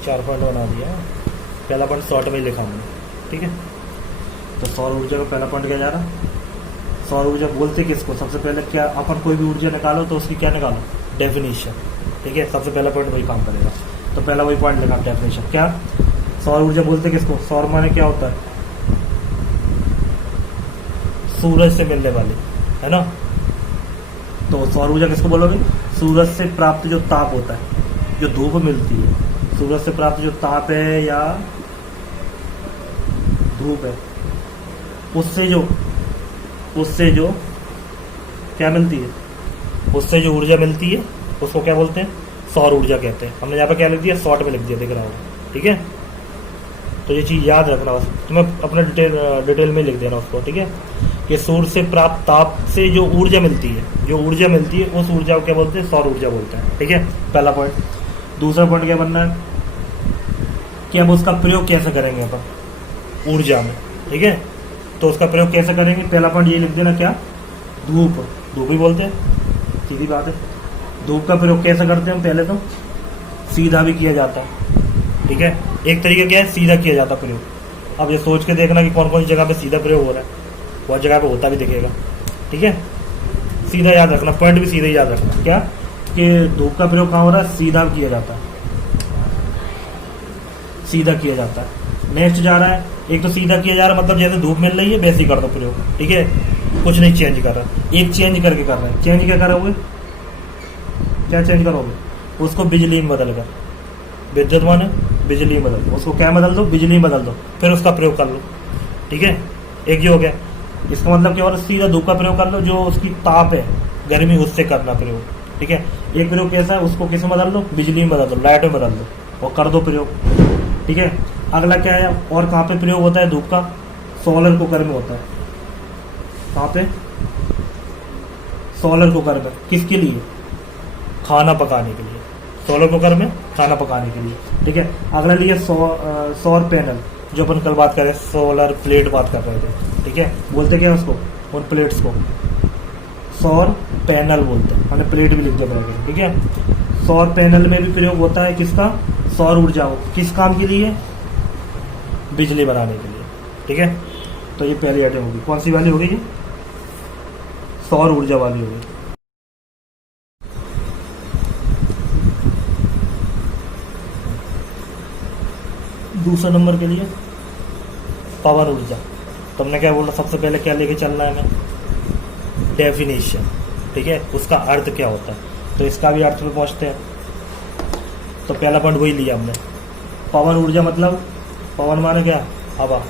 4 point बना दिया। पहला पॉइंट शॉर्ट में ही लिखा हमने, ठीक है। तो सौर ऊर्जा का पहला पॉइंट क्या जा रहा, सौर ऊर्जा बोलते किसको, सबसे पहले क्या अपन कोई भी ऊर्जा निकालो तो उसकी क्या निकालो, डेफिनेशन, ठीक है। सबसे पहला पॉइंट वही काम करेगा। तो पहला वही पॉइंट लिखा डेफिनेशन। क्या सौर ऊर्जा बोलते किसको, सौर माने क्या होता है, सूरज से मिलने वाली, है ना। तो सौर ऊर्जा किसको बोलोगे, सूरज से प्राप्त जो ताप होता है, जो धूप मिलती है, सूरज से प्राप्त जो ताप है या धूप है, उससे जो क्या मिलती है, उससे जो ऊर्जा मिलती है उसको क्या बोलते हैं, सौर ऊर्जा कहते हैं। हमने यहाँ पे क्या लिख दिया, शॉर्ट में लिख दिया, दिख रहा होगा, ठीक है। तो ये चीज़ याद रखना बस, तुम्हें अपने डिटेल में लिख देना उसको, ठीक है। कि सूर्य से प्राप्त ताप से जो ऊर्जा मिलती है, उस ऊर्जा को क्या बोलते हैं, सौर ऊर्जा बोलते हैं, ठीक है। पहला पॉइंट। दूसरा पॉइंट क्या बनना है कि अब उसका प्रयोग कैसे करेंगे अपन ऊर्जा में, ठीक है। तो उसका प्रयोग कैसे करेंगे, पहला पॉइंट ये लिख देना, क्या, धूप ही बोलते हैं, सीधी बात है। धूप का प्रयोग कैसे करते हैं हम, पहले तो सीधा भी किया जाता है, ठीक है। एक तरीका क्या है, सीधा किया जाता प्रयोग। अब ये सोच के देखना कि कौन कौन सी जगह पे सीधा प्रयोग हो रहा है, बहुत जगह पे होता भी दिखेगा, ठीक है। सीधा याद रखना, पॉइंट भी सीधा ही याद रखना, क्या कि धूप का प्रयोग कहाँ हो रहा है, सीधा किया जाता है, सीधा किया जाता है। नेक्स्ट जा रहा है, एक तो सीधा किया जा रहा है मतलब जैसे धूप मिल रही है वैसे ही कर दो प्रयोग, ठीक है। कुछ नहीं चेंज कर रहा, एक चेंज करके कर रहे हैं। चेंज क्या करोगे, क्या चेंज करोगे, उसको बिजली में बदल कर, विद्युत माने बिजली में बदल दो, उसको क्या बदल दो, बिजली में बदल दो, फिर उसका प्रयोग कर लो, ठीक है। एक ये हो गया। इसका मतलब क्या हो रहा है, सीधा धूप का प्रयोग कर लो, जो उसकी ताप है गर्मी उससे करना प्रयोग, ठीक है। एक प्रयोग कैसा है, उसको किस में बदल दो, बिजली में बदल दो, लाइट में बदल दो और कर दो प्रयोग, ठीक है। अगला क्या है, और कहाँ पे प्रयोग होता है धूप का, सोलर कुकर में होता है। कहाँ पे, सोलर कुकर में, किसके लिए, खाना पकाने के लिए, सोलर कुकर में खाना पकाने के लिए, ठीक है। अगला लिए सौर पैनल, जो अपन कल बात कर रहे, सोलर प्लेट बात कर रहे थे, ठीक है। बोलते क्या है उसको, उन प्लेट्स को सौर पैनल बोलते हैं, हमने प्लेट भी लिख दिया, ठीक है। सौर पैनल में भी प्रयोग होता है किसका, सौर ऊर्जा हो, किस काम के लिए, बिजली बनाने के लिए, ठीक है। तो ये पहली आइटम होगी, कौन सी वाली होगी, ये सौर ऊर्जा वाली होगी। दूसरा नंबर के लिए पवन ऊर्जा। तुमने क्या बोला, सबसे पहले क्या लेके चलना है हमें, डेफिनेशन, ठीक है, उसका अर्थ क्या होता है। तो इसका भी अर्थ पे पहुंचते हैं। तो पहला पॉइंट वही लिया हमने, पवन ऊर्जा मतलब, पवन माने क्या, हवा।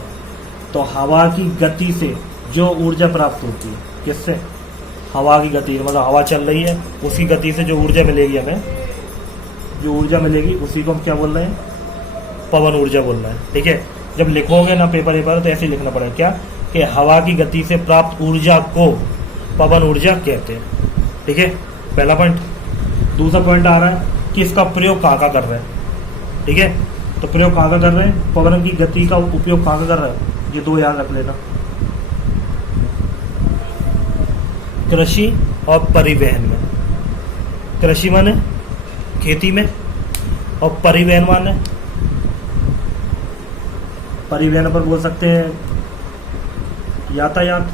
तो हवा की गति से जो ऊर्जा प्राप्त होती है, किससे, हवा की गति, मतलब हवा चल रही है उसकी गति से जो ऊर्जा मिलेगी हमें, जो ऊर्जा मिलेगी उसी को हम क्या बोल रहे हैं, पवन ऊर्जा बोल रहे हैं, ठीक है। जब लिखोगे ना पेपर तो ऐसे ही लिखना पड़ेगा, क्या कि हवा की गति से प्राप्त ऊर्जा को पवन ऊर्जा कहते हैं, ठीक है, पहला पॉइंट। दूसरा पॉइंट आ रहा है कि इसका प्रयोग कहाँ कर रहे हैं, ठीक है। तो प्रयोग कहाँ कर रहे हैं, पवन की गति का उपयोग कहाँ कर रहे हैं, ये दो याद रख लेना, कृषि और परिवहन में। कृषि माने खेती में, और परिवहन माने, परिवहन पर बोल सकते हैं यातायात,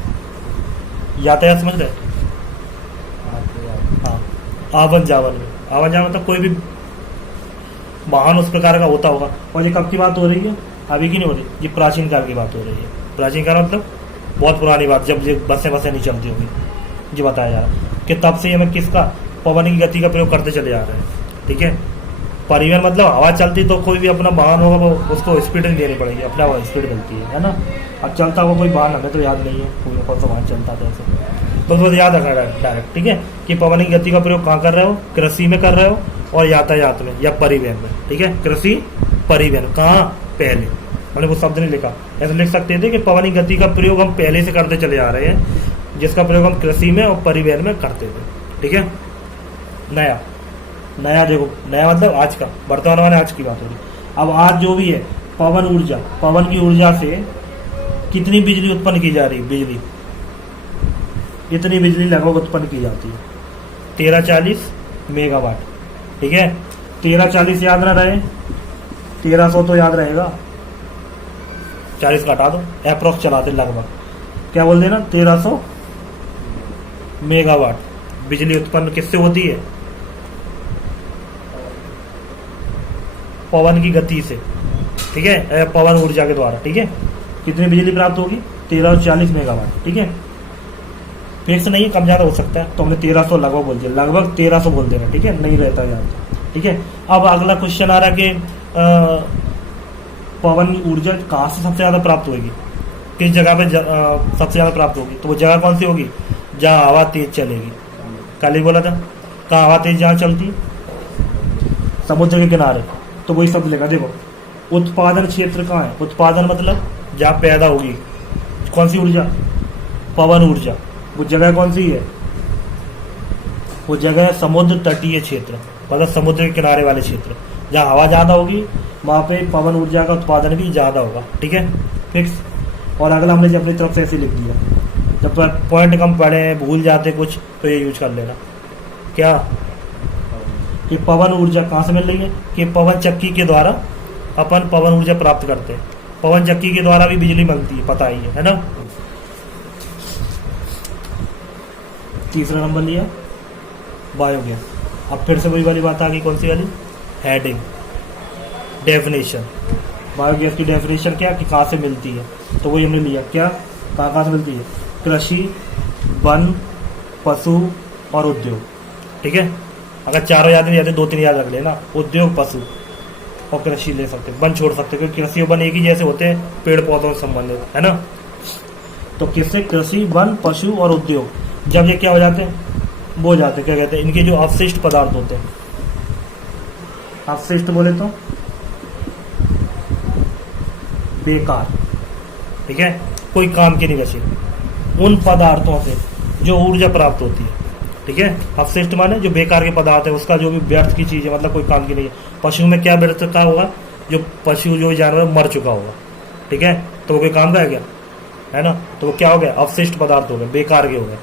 यातायात समझ रहे, हाँ, आवन जावन में, आवन जावन मतलब कोई भी वाहन उस प्रकार का होता होगा। और ये कब की बात हो रही है, अभी की नहीं हो रही, ये प्राचीन काल की बात हो रही है। प्राचीन काल मतलब बहुत पुरानी बात, जब ये बसें नहीं चलती होंगी, ये बताया जा रहा है कि तब से हमें किसका, पवन की गति का प्रयोग करते चले जा रहे हैं, ठीक है। परिवहन मतलब हवा चलती तो कोई भी अपना वाहन होगा वो उसको स्पीड नहीं देनी पड़ेगी, अपना स्पीड मिलती है ना। अब चलता हुआ कोई वाहन हमें तो याद नहीं है, कोई कौन सा वाहन चलता था ऐसे, तो याद रखना डायरेक्ट, ठीक है, कि पवन की गति का प्रयोग कहाँ कर रहे हो, कृषि में कर रहे हो और यातायात में या परिवहन में, ठीक है। कृषि परिवहन कहाँ, पहले मैंने वो शब्द नहीं लिखा, ऐसे लिख सकते थे कि पवन की गति का प्रयोग हम पहले से करते चले आ रहे हैं, जिसका प्रयोग हम कृषि में और परिवहन में करते थे, ठीक है। नया, नया देखो, नया मतलब आज का, वर्तमान में आज की बात हो रही। अब आज जो भी है पवन ऊर्जा, पवन की ऊर्जा से कितनी बिजली उत्पन्न की जा रही है, बिजली, इतनी बिजली लगभग उत्पन्न की जाती है, 1340 मेगावाट, ठीक है। 1340 याद ना रहे, 1300 तो याद रहेगा, 40 का हटा दो, अप्रोक्स चलाते लगभग, क्या बोल देना 1300 मेगावाट बिजली उत्पन्न किससे होती है? पवन की गति से, ठीक है, पवन ऊर्जा के द्वारा, ठीक है। कितनी बिजली प्राप्त होगी? 1340 मेगावाट, ठीक है। फिक्स नहीं, कम ज़्यादा हो सकता है, तो हमने 1300 लगभग बोल दिया, लगभग 1300 बोल देना, ठीक है, नहीं रहता याद, ठीक है। अब अगला क्वेश्चन आ रहा है कि पवन ऊर्जा कहाँ से सबसे ज़्यादा प्राप्त होगी, किस जगह पे सबसे ज़्यादा प्राप्त होगी? तो वो जगह कौन सी होगी? जहाँ हवा तेज चलेगी। कल ही बोला था, कहाँ हवा तेज जहाँ चलती? समुद्र के किनारे। तो वही सब लिखा, देखो उत्पादन क्षेत्र कहाँ है? उत्पादन मतलब जहाँ पैदा होगी कौन सी ऊर्जा? पवन ऊर्जा। वो जगह कौन सी है? वो जगह है समुद्र तटीय क्षेत्र, मतलब समुद्र के किनारे वाले क्षेत्र। जहाँ हवा ज़्यादा होगी वहाँ पे पवन ऊर्जा का उत्पादन भी ज़्यादा होगा, ठीक है, फिक्स। और अगला हमने अपनी तरफ से ऐसे लिख दिया, जब पॉइंट कम पढ़े हैं, भूल जाते कुछ, तो ये यूज कर लेना। क्या कि पवन ऊर्जा कहाँ से मिल रही है? कि पवन चक्की के द्वारा अपन पवन ऊर्जा प्राप्त करते हैं। पवन चक्की के द्वारा भी बिजली बनती है, पता ही है ना। तीसरा नंबर लिया बायोगैस। अब फिर से वही वाली बात आ गई, कौन सी वाली? Heading, definition. बायोगैस की डेफिनेशन क्या कि कहाँ से मिलती है, तो वही हमने लिया, क्या कहाँ कहाँ से मिलती है? कृषि, वन, पशु और उद्योग, ठीक है। अगर चारों याद नहीं आते, 2-3 याद रख लेना, उद्योग, पशु और कृषि ले सकते, वन छोड़ सकते, क्योंकि कृषि और वन एक ही जैसे होते हैं, पेड़ पौधों से संबंधित, है ना। तो किससे? कृषि, वन, पशु और उद्योग। जब ये क्या हो जाते हैं? वो हो जाते, क्या कहते हैं, इनके जो अवशिष्ट पदार्थ होते हैं, अवशिष्ट बोले तो बेकार, ठीक है, कोई काम के नहीं बचे, उन पदार्थों से जो ऊर्जा प्राप्त होती है, ठीक है। अवशिष्ट माने जो बेकार के पदार्थ है, उसका जो भी व्यर्थ की चीज है, मतलब कोई काम की नहीं है। पशु में क्या व्यर्थ का होगा? जो पशु जो जानवर मर चुका होगा, ठीक है, तो वो कोई काम का है क्या? है ना। तो वो क्या हो गया? अवशिष्ट पदार्थ हो गए, बेकार के हो गए।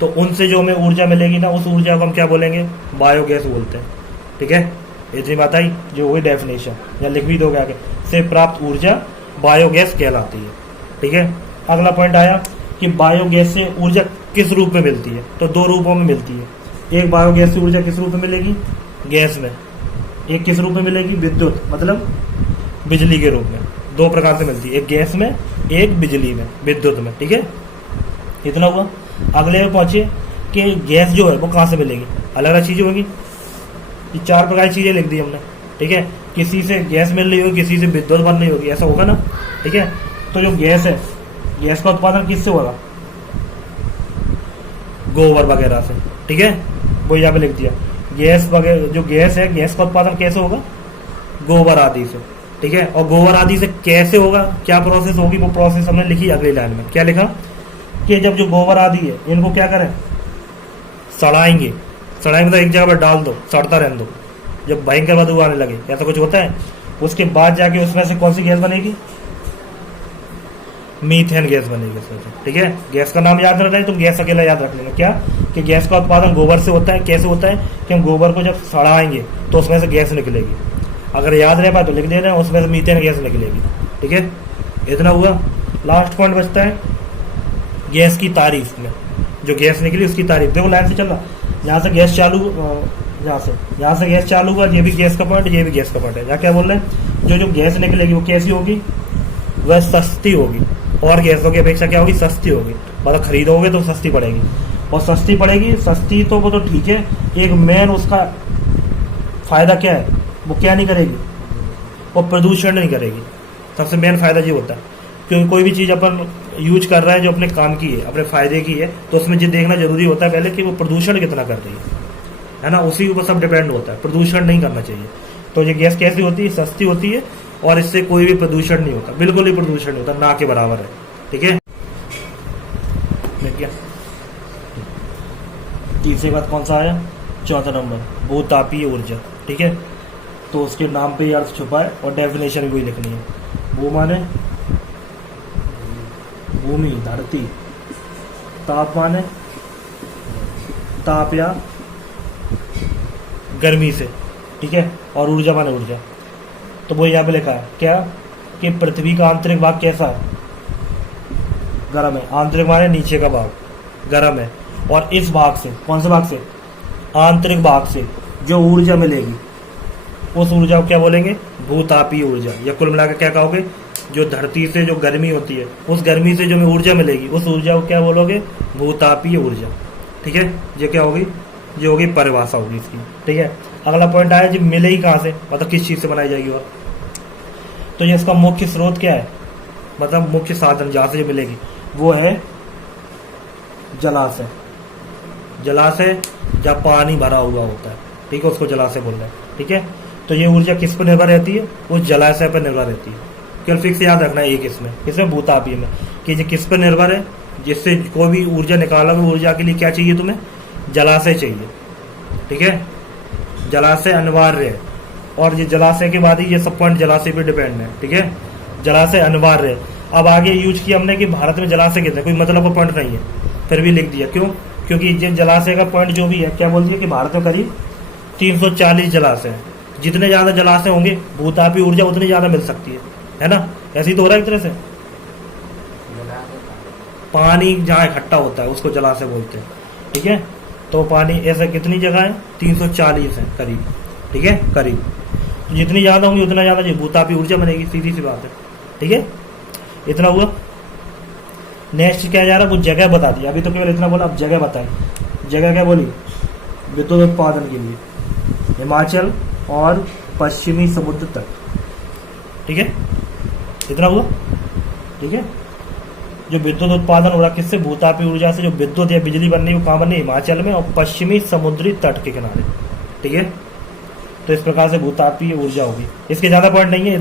तो उनसे जो हमें ऊर्जा मिलेगी ना, उस ऊर्जा को हम क्या बोलेंगे? बायोगैस बोलते हैं, ठीक है। इतनी बात आई, जो हुई डेफिनेशन, या लिख भी दोगे आगे, से प्राप्त ऊर्जा बायोगैस कहलाती है, ठीक है। अगला पॉइंट आया कि बायोगैस से ऊर्जा किस रूप में मिलती है? तो 2 रूपों में मिलती है। एक, बायोगैस से ऊर्जा किस रूप में मिलेगी? गैस में। एक किस रूप में मिलेगी? विद्युत, मतलब बिजली के रूप में। 2 प्रकार से मिलती है, एक गैस में, एक बिजली में, विद्युत में, ठीक है। इतना हुआ। अगले में पहुंचे कि गैस जो है वो कहाँ से मिलेगी? अलग अलग चीजें होगी, ये 4 प्रकार की चीजें लिख दी हमने, ठीक है। किसी से गैस मिल रही होगी, किसी से विद्युत बन रही होगी, ऐसा होगा ना, ठीक है। तो जो गैस है, गैस का उत्पादन किससे होगा? गोबर वगैरह से, ठीक है, वो यहाँ पे लिख दिया। गैस वगैरह, जो गैस है, गैस का उत्पादन कैसे होगा? गोबर आदि से, ठीक है। और गोबर आदि से कैसे होगा, क्या प्रोसेस होगी, वो प्रोसेस हमने लिखी अगली लाइन में। क्या लिखा? कि जब जो गोबर आदि है, इनको क्या करें? सड़ाएंगे। सड़ाएंगे तो एक जगह पर डाल दो, सड़ता रहने दो, जब भयंकर बदबू आने लगे, ऐसा कुछ होता है। उसके बाद जाके उसमें से कौन सी गैस बनेगी? मीथेन गैस बनेगी उसमें से, ठीक है। गैस का नाम याद रख रहे हैं, तुम गैस अकेला याद रख लेना। क्या कि गैस का उत्पादन गोबर से होता है। कैसे होता है? कि हम गोबर को जब सड़ाएंगे तो उसमें से गैस निकलेगी। अगर याद रह पाए तो लिख देना, उसमें से मीथेन गैस निकलेगी, ठीक है। इतना हुआ। लास्ट पॉइंट बचता है गैस की तारीफ में, जो गैस निकली उसकी तारीफ। देखो लाइन से चल रहा, यहाँ से गैस चालू, यहाँ से गैस चालू हुआ, ये भी गैस का पॉइंट, ये भी गैस का पॉइंट है। यहाँ क्या बोल रहे हैं? जो गैस निकलेगी वो कैसी होगी? वह सस्ती होगी, और गैसों की अपेक्षा क्या होगी? सस्ती होगी। मतलब खरीदोगे तो सस्ती पड़ेगी, और सस्ती पड़ेगी। सस्ती तो वो तो ठीक है, एक मेन उसका फायदा क्या है? वो क्या नहीं करेगी? वो प्रदूषण नहीं करेगी। सबसे मेन फायदा ये होता है, क्योंकि कोई भी चीज़ अपन यूज कर रहा है जो अपने काम की है, अपने फायदे की है, तो उसमें ये देखना जरूरी होता है पहले कि वो प्रदूषण कितना कर रही है ना। उसी के ऊपर सब डिपेंड होता है, प्रदूषण नहीं करना चाहिए। तो ये गैस कैसी होती है? सस्ती होती है, और इससे कोई भी प्रदूषण नहीं होता, बिल्कुल ही प्रदूषण नहीं होता, ना के बराबर है, ठीक है। देखिए तीसरी बात कौन सा आया? चौथा नंबर, भूतापीय ऊर्जा, ठीक है। तो उसके नाम पे ही अर्थ छुपा है, और डेफिनेशन भी लिखनी है। भू माने भूमि, धरती। ताप माने ताप या गर्मी से, ठीक है। और ऊर्जा माने ऊर्जा। तो वो यहाँ पे लिखा है क्या कि पृथ्वी का आंतरिक भाग कैसा है, गर्म है। आंतरिक माने नीचे का भाग गर्म है, और इस भाग से, कौन से भाग से, आंतरिक भाग से जो ऊर्जा मिलेगी उस ऊर्जा को क्या बोलेंगे, भूतापीय ऊर्जा। या कुल मिलाकर क्या कहोगे, जो धरती से जो गर्मी होती है उस गर्मी से जो हमें ऊर्जा मिलेगी उस ऊर्जा को क्या बोलोगे, भूतापीय ऊर्जा। ठीक है, ये क्या होगी, ये होगी परिभाषा होगी इसकी। ठीक है, अगला पॉइंट आया जी मिले ही कहाँ से, मतलब किस चीज़ से बनाई जाएगी। और तो ये इसका मुख्य स्रोत क्या है, मतलब मुख्य साधन जहाँ से जो मिलेगी वो है जलाशय। जलाशय जहाँ पानी भरा हुआ होता है, ठीक है, उसको जलाशय बोल रहे हैं। ठीक है, तो ये ऊर्जा किस पर निर्भर रहती है, उस जलाशय पर निर्भर रहती है। केवल फिक्स याद रखना है एक इसमें भूतापीय में कि ये किस पर निर्भर है, जिससे कोई भी ऊर्जा निकालोगे ऊर्जा के लिए क्या चाहिए तुम्हें, जलाशय चाहिए। ठीक है, जलाशय अनिवार्य है, और ये जलाशय के बाद ही ये सब पॉइंट जलाशय पे डिपेंड है। ठीक है, जलाशय अनिवार्य है। अब आगे यूज किया हमने कि भारत में जलाशय कितने, कोई मतलब का पॉइंट नहीं है, फिर भी लिख दिया। क्यों, क्योंकि ये जलाशय का पॉइंट जो भी है क्या बोल दिया कि भारत में करीब 340 जलाशय है। जितने ज्यादा जलाशय होंगे भूतापीय ऊर्जा उतनी ज्यादा मिल सकती है ना। ऐसे ही तो हो रहा है एक तरह से, पानी जहाँ इकट्ठा होता है उसको जलाशय बोलते हैं। ठीक है, तो पानी ऐसे कितनी जगह है, 340 है करीब। ठीक है, करीब, तो जितनी ज्यादा होंगी उतना ज्यादा भूतापीय ऊर्जा बनेगी, सीधी सी बात है। ठीक है, इतना हुआ। नेक्स्ट क्या जा रहा है, वो जगह बता दी। अभी तो केवल इतना बोला, अब जगह बताएं। जगह क्या बोली, विद्युत उत्पादन के लिए हिमाचल और पश्चिमी समुद्र तक। ठीक है, इतना हुआ। ठीक है, जो विद्युत उत्पादन हो रहा किससे, भूतापीय ऊर्जा से। जो विद्युत या बिजली बननी है वो कहाँ बननी है, हिमाचल में और पश्चिमी समुद्री तट के किनारे। ठीक है, तो इस प्रकार से भूतापीय ऊर्जा होगी। इसके ज्यादा पॉइंट नहीं है।